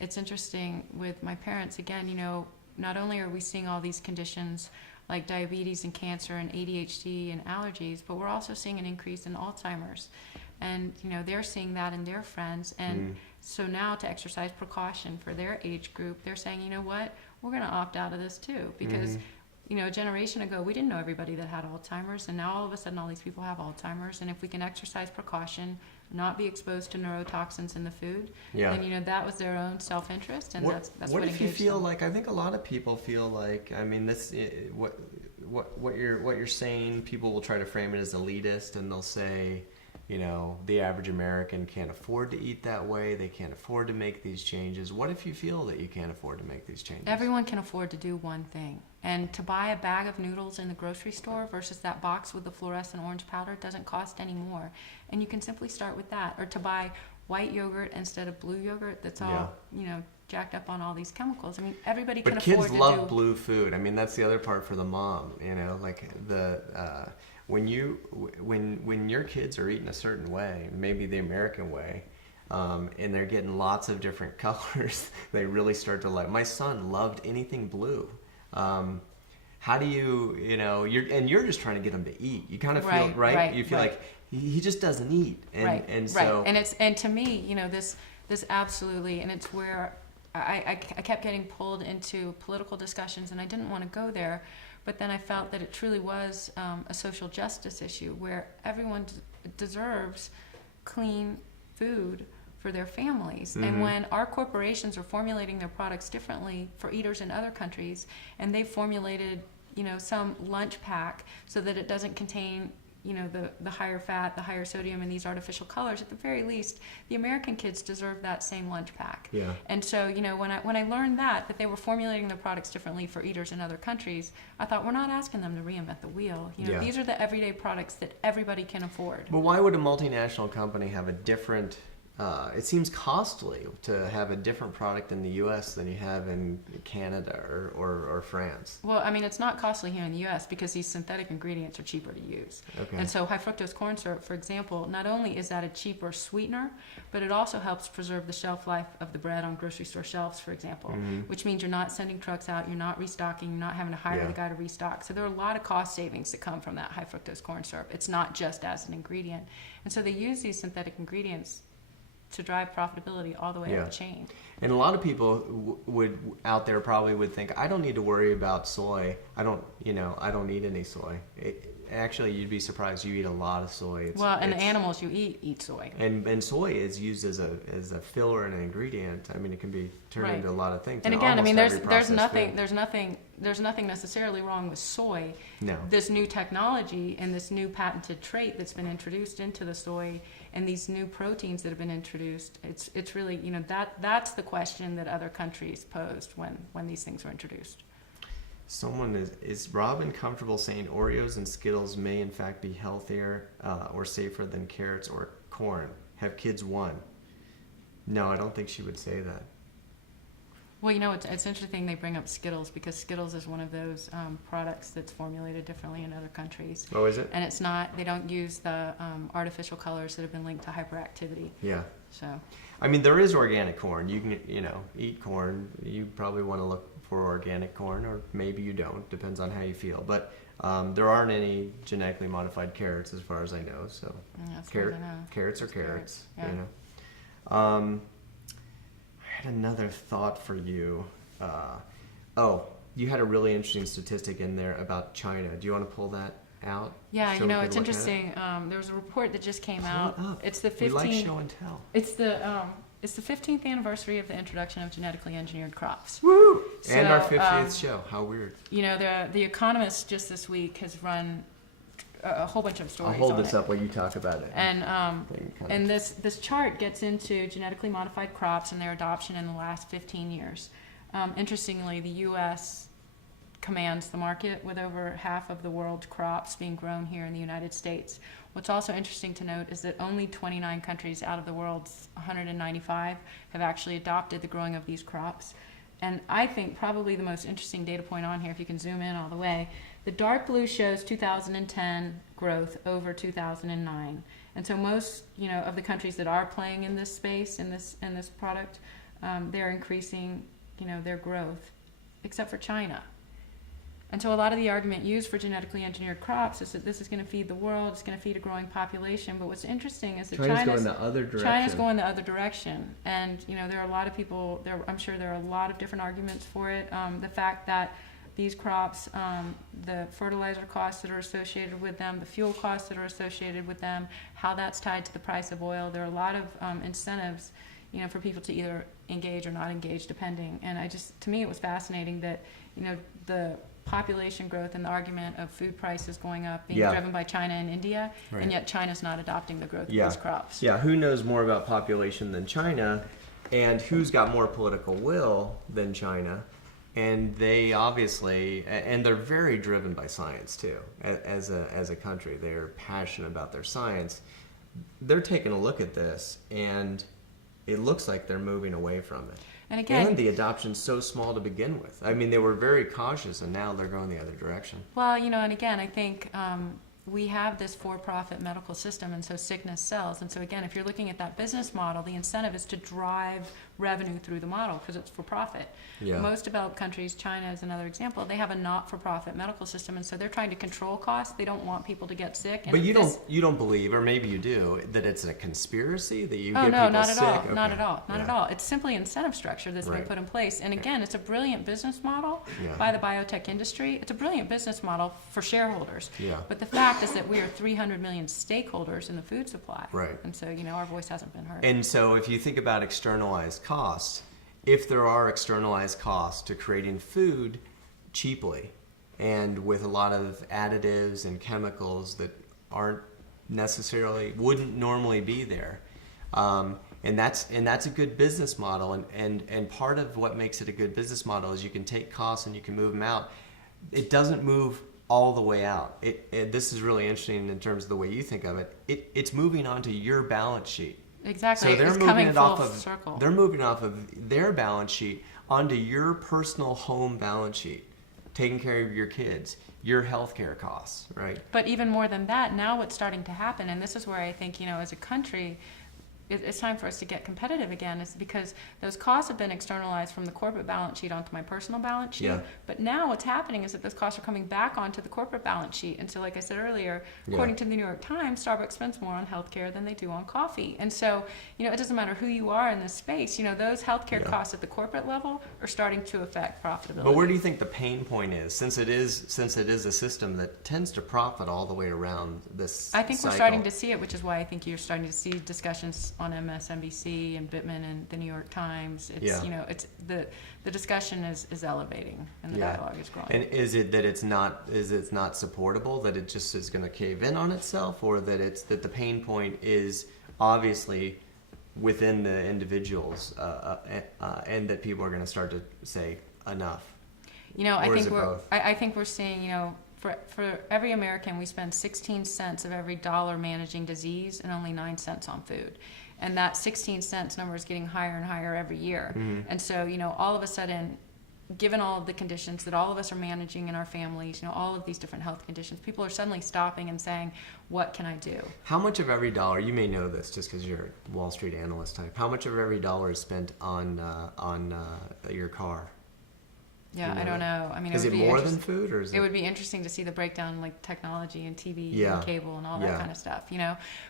it's interesting with my parents, again, you know, not only are we seeing all these conditions like diabetes and cancer and ADHD and allergies, but we're also seeing an increase in Alzheimer's. And, you know, they're seeing that in their friends. And so now, to exercise precaution for their age group, they're saying, you know what, we're going to opt out of this too. Because, you know, a generation ago, we didn't know everybody that had Alzheimer's. And now all of a sudden, all these people have Alzheimer's. And if we can exercise precaution, not be exposed to neurotoxins in the food, then, you know, that was their own self-interest. And that's what if you feel them. like, I think a lot of people feel like, I mean, this, what you're saying, people will try to frame it as elitist, and they'll say, you know, the average American can't afford to eat that way. They can't afford to make these changes. What if you feel that you can't afford to make these changes? Everyone can afford to do one thing. And to buy a bag of noodles in the grocery store versus that box with the fluorescent orange powder doesn't cost any more. And you can simply start with that. Or to buy white yogurt instead of blue yogurt that's all, you know, jacked up on all these chemicals. I mean, everybody can afford to do... But kids love blue food. I mean, that's the other part for the mom, you know, like when your kids are eating a certain way, maybe the American way, and they're getting lots of different colors, they really start to like. My son loved anything blue. How do you know, you're just trying to get him to eat. You kind of feel, right? You feel like he just doesn't eat. And so, and to me, you know, this absolutely, and it's where I kept getting pulled into political discussions, and I didn't want to go there. But then I felt that it truly was a social justice issue where everyone deserves clean food for their families. And when our corporations are formulating their products differently for eaters in other countries, and they've formulated, you know, some lunch pack so that it doesn't contain, you know, the higher fat, the higher sodium, and these artificial colors, at the very least, the American kids deserve that same lunch pack. Yeah. And so, you know, when I learned that they were formulating their products differently for eaters in other countries, I thought, we're not asking them to reinvent the wheel. You know, these are the everyday products that everybody can afford. But why would a multinational company have a different... it seems costly to have a different product in the U.S. than you have in Canada or France. Well, I mean, it's not costly here in the U.S. because these synthetic ingredients are cheaper to use. Okay. And so high fructose corn syrup, for example, not only is that a cheaper sweetener, but it also helps preserve the shelf life of the bread on grocery store shelves, for example, which means you're not sending trucks out, you're not restocking, you're not having to hire the guy to restock. So there are a lot of cost savings that come from that high fructose corn syrup. It's not just as an ingredient. And so they use these synthetic ingredients to drive profitability all the way up the chain. And a lot of people would out there probably would think, I don't need to worry about soy. I don't eat any soy. Actually, you'd be surprised. You eat a lot of soy. The animals you eat soy. And soy is used as a filler and an ingredient. I mean, it can be turned into a lot of things. And again, I mean, there's nothing necessarily wrong with soy. No. This new technology and this new patented trait that's been introduced into the soy, and these new proteins that have been introduced, it's really, you know, that's the question that other countries posed when these things were introduced. Someone is Robyn comfortable saying Oreos and Skittles may in fact be healthier or safer than carrots or corn? Have kids won? No, I don't think she would say that. Well, you know, it's interesting they bring up Skittles because Skittles is one of those products that's formulated differently in other countries. Oh, is it? And it's not, they don't use the artificial colors that have been linked to hyperactivity. Yeah. So. I mean, there is organic corn. You can, you know, eat corn. You probably want to look for organic corn, or maybe you don't. Depends on how you feel. But there aren't any genetically modified carrots as far as I know. So carrots are carrots. Yeah. You know. I had another thought for you. You had a really interesting statistic in there about China. Do you want to pull that out? Yeah, you know, it's interesting. There was a report that just came out. It's the 15th. We like show and tell. It's the 15th anniversary of the introduction of genetically engineered crops. Woo! So, and our 50th show. How weird. You know, the Economist just this week has run a whole bunch of stories. I'll hold this up while you talk about it. And this chart gets into genetically modified crops and their adoption in the last 15 years. Interestingly, the U.S. commands the market, with over half of the world's crops being grown here in the United States. What's also interesting to note is that only 29 countries out of the world's 195 have actually adopted the growing of these crops. And I think probably the most interesting data point on here, if you can zoom in all the way, the dark blue shows 2010 growth over 2009. And so most, of the countries that are playing in this space, in this product, they're increasing, their growth, except for China. And so a lot of the argument used for genetically engineered crops is that this is going to feed the world, it's going to feed a growing population. But what's interesting is that China's going the other direction. China's going the other direction. And, there are a lot of people, I'm sure there are a lot of different arguments for it. The fact that these crops, the fertilizer costs that are associated with them, the fuel costs that are associated with them, how that's tied to the price of oil. There are a lot of incentives, for people to either engage or not engage, depending. And to me, it was fascinating that, the population growth and the argument of food prices going up being driven by China and India, and yet China's not adopting the growth of these crops. Yeah, who knows more about population than China, and who's got more political will than China? And they obviously, and they're very driven by science too. As a country, they're passionate about their science. They're taking a look at this, and it looks like they're moving away from it. And again, and the adoption's so small to begin with. I mean, they were very cautious, and now they're going the other direction. Well, and again, I think we have this for-profit medical system, and so sickness sells. And so again, if you're looking at that business model, the incentive is to drive revenue through the model because it's for profit. Yeah. Most developed countries, China is another example, they have a not-for-profit medical system, and so they're trying to control costs. They don't want people to get sick. And but you don't believe, or maybe you do, that it's a conspiracy that you get no, people not sick? at all. Okay. Not at all. Not at all. It's simply incentive structure that's been put in place. And again, it's a brilliant business model by the biotech industry. It's a brilliant business model for shareholders. Yeah. But the fact is that we are 300 million stakeholders in the food supply. Right. And so, our voice hasn't been heard. And so if you think about externalized costs, if there are externalized costs to creating food cheaply and with a lot of additives and chemicals that wouldn't normally be there, and that's a good business model, and part of what makes it a good business model is you can take costs and you can move them out. It doesn't move all the way out. This is really interesting in terms of the way you think of it. It's moving onto your balance sheet. Exactly. So they're it's moving coming it full off of circle. They're moving off of their balance sheet onto your personal home balance sheet, taking care of your kids, your healthcare costs, right? But even more than that, now what's starting to happen, and this is where I think, as a country, it's time for us to get competitive again, is because those costs have been externalized from the corporate balance sheet onto my personal balance sheet. Yeah. But now what's happening is that those costs are coming back onto the corporate balance sheet. And so, like I said earlier, according to the New York Times, Starbucks spends more on healthcare than they do on coffee. And so, it doesn't matter who you are in this space, those healthcare costs at the corporate level are starting to affect profitability. But where do you think the pain point is? Since it is a system that tends to profit all the way around this I think cycle. We're starting to see it, which is why I think you're starting to see discussions on MSNBC and Bittman and the New York Times. It's it's the discussion is elevating and the dialogue is growing. And is it that it's not supportable, that it just is going to cave in on itself, or that the pain point is obviously within the individuals and that people are going to start to say enough? I think we're seeing, for every American, we spend 16 cents of every dollar managing disease and only 9 cents on food. And that 16 cents number is getting higher and higher every year. Mm-hmm. And so, all of a sudden, given all of the conditions that all of us are managing in our families, all of these different health conditions, people are suddenly stopping and saying, what can I do? How much of every dollar, you may know this just because you're a Wall Street analyst type, how much of every dollar is spent on your car? Yeah, I don't know. I mean, is it more than food, or is it? It would be interesting to see the breakdown, like technology and TV and cable and all that kind of stuff.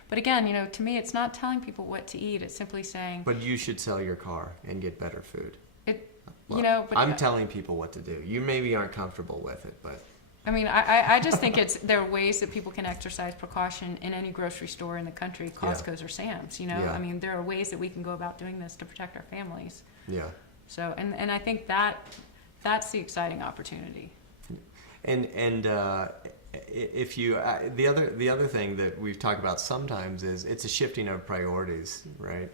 But again, to me, it's not telling people what to eat. It's simply saying. But you should sell your car and get better food. But I'm telling people what to do. You maybe aren't comfortable with it, but. I mean, I just think there are ways that people can exercise precaution in any grocery store in the country, Costco's or Sam's. I mean, there are ways that we can go about doing this to protect our families. Yeah. So, and I think that's the exciting opportunity. And if you the other thing that we've talked about sometimes is it's a shifting of priorities, right?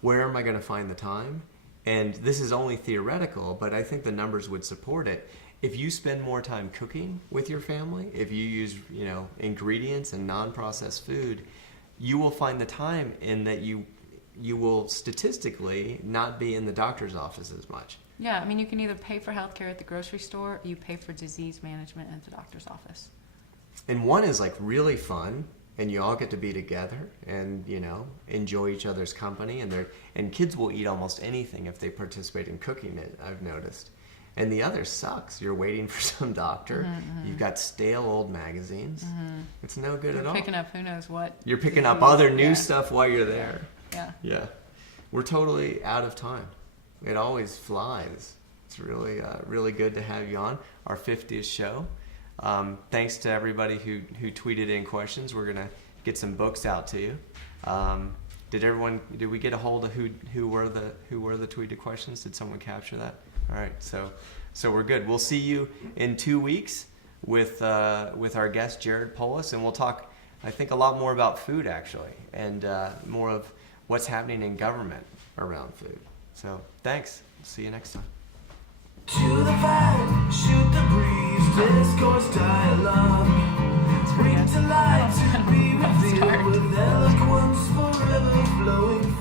Where am I going to find the time, And this is only theoretical, but I think the numbers would support it. If you spend more time cooking with your family, if you use, ingredients and non-processed food, you will find the time in that you will statistically not be in the doctor's office as much. Yeah, I mean, you can either pay for healthcare at the grocery store, or you pay for disease management at the doctor's office. And one is like really fun, and you all get to be together and, enjoy each other's company. And kids will eat almost anything if they participate in cooking it, I've noticed. And the other sucks. You're waiting for some doctor. Mm-hmm. You've got stale old magazines. Mm-hmm. It's no good at all. You're picking up who knows what. You're picking up other new stuff while you're there. Yeah. Yeah. We're totally out of time. It always flies. It's really, really good to have you on our 50th show. Thanks to everybody who tweeted in questions. We're gonna get some books out to you. Did we get a hold of who were the tweeted questions? Did someone capture that? All right, so we're good. We'll see you in 2 weeks with our guest Jared Polis, and we'll talk, I think, a lot more about food actually, and more of what's happening in government around food. So thanks. See you next time. To the fight, shoot the breeze, discourse dialogue. Bring to light to be revealed with eloquence forever flowing.